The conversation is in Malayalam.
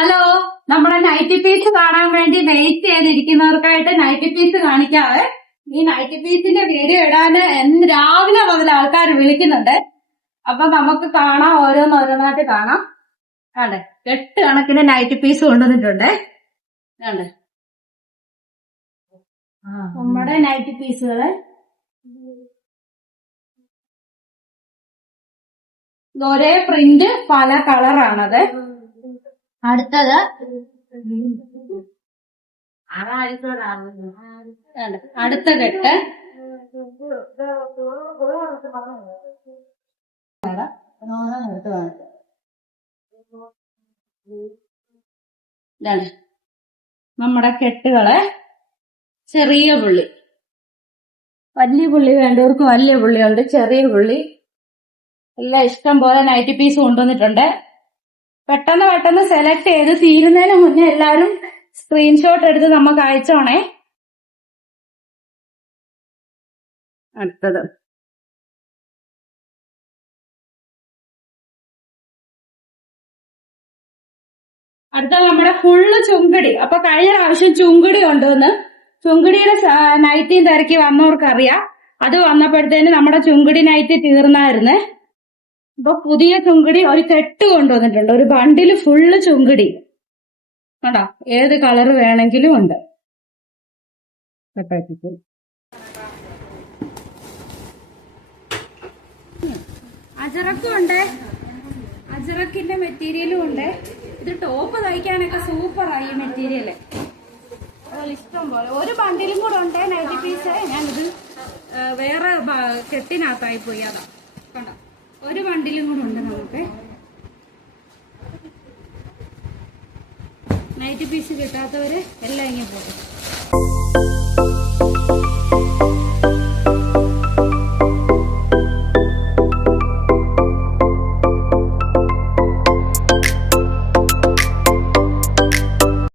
ഹലോ, നമ്മുടെ നൈറ്റി പീസ് കാണാൻ വേണ്ടി വെയിറ്റ് ചെയ്തിരിക്കുന്നവർക്കായിട്ട് നൈറ്റി പീസ് കാണിക്കാവേ. ഈ നൈറ്റി പീസിന്റെ വീഡിയോ ഇടാന് രാവിലെ മുതൽ ആൾക്കാർ വിളിക്കുന്നുണ്ട്. അപ്പൊ നമുക്ക് കാണാം, ഓരോന്നോരോന്നായിട്ട് കാണാം. കണ്ടേ, 8 കണക്കിന് നൈറ്റി പീസ് കൊണ്ടുവന്നിട്ടുണ്ട്. കണ്ടേ, നമ്മുടെ നൈറ്റി പീസുകള് ഒരേ പ്രിന്റ്, പല കളറാണത്. അടുത്തത് അടുത്ത കെട്ട് ഇതാണ് നമ്മുടെ കെട്ടുകള്. ചെറിയ പുള്ളി, വലിയ പുള്ളി വേണ്ടവർക്ക് വലിയ പുള്ളിയുണ്ട്, ചെറിയ പുള്ളി എല്ലാം ഇഷ്ടം പോലെ നൈറ്റി പീസ് കൊണ്ടുവന്നിട്ടുണ്ട്. പെട്ടെന്ന് സെലക്ട് ചെയ്ത് തീരുന്നതിന് മുന്നേ എല്ലാവരും സ്ക്രീൻഷോട്ട് എടുത്ത് നമുക്ക് അയച്ചോണേ. അടുത്തത് നമ്മുടെ ഫുള്ള് ചുങ്കടി. അപ്പൊ കഴിഞ്ഞ പ്രാവശ്യം ചുങ്കടി കൊണ്ടുവന്ന് ചുങ്കടിയുടെ നൈറ്റിയും തിരക്കി വന്നവർക്കറിയാം. അത് വന്നപ്പോഴത്തേന് നമ്മുടെ ചുങ്കടി നൈറ്റി തീർന്നായിരുന്നു. ഇപ്പൊ പുതിയ ചുങ്കടി ഒരു കെട്ട് കൊണ്ടുവന്നിട്ടുണ്ട്, ഒരു ബണ്ടില് ഫുള്ള് ചുങ്കടി. കണ്ടോ, ഏത് കളർ വേണമെങ്കിലും ഉണ്ട്. അജറക്കും ഉണ്ട്, അജറക്കിന്റെ മെറ്റീരിയലും ഉണ്ട്. ഇത് ടോപ്പ് തയ്ക്കാനൊക്കെ സൂപ്പറായി ഈ മെറ്റീരിയല്. അതുപോലെ ഇഷ്ടം പോലെ ഒരു ബണ്ടിലും കൂടെ ഉണ്ട് നൈറ്റി പീസ്. ഞാനിത് വേറെ കെട്ടിനകത്തായി പോയി, അതാ കണ്ടോ. ഒരു ബണ്ടിലും കൂടെ ഉണ്ട് നമുക്ക്. നൈറ്റി പീസ് കിട്ടാത്തവര് എല്ലാം ഇങ്ങനെ പോകും.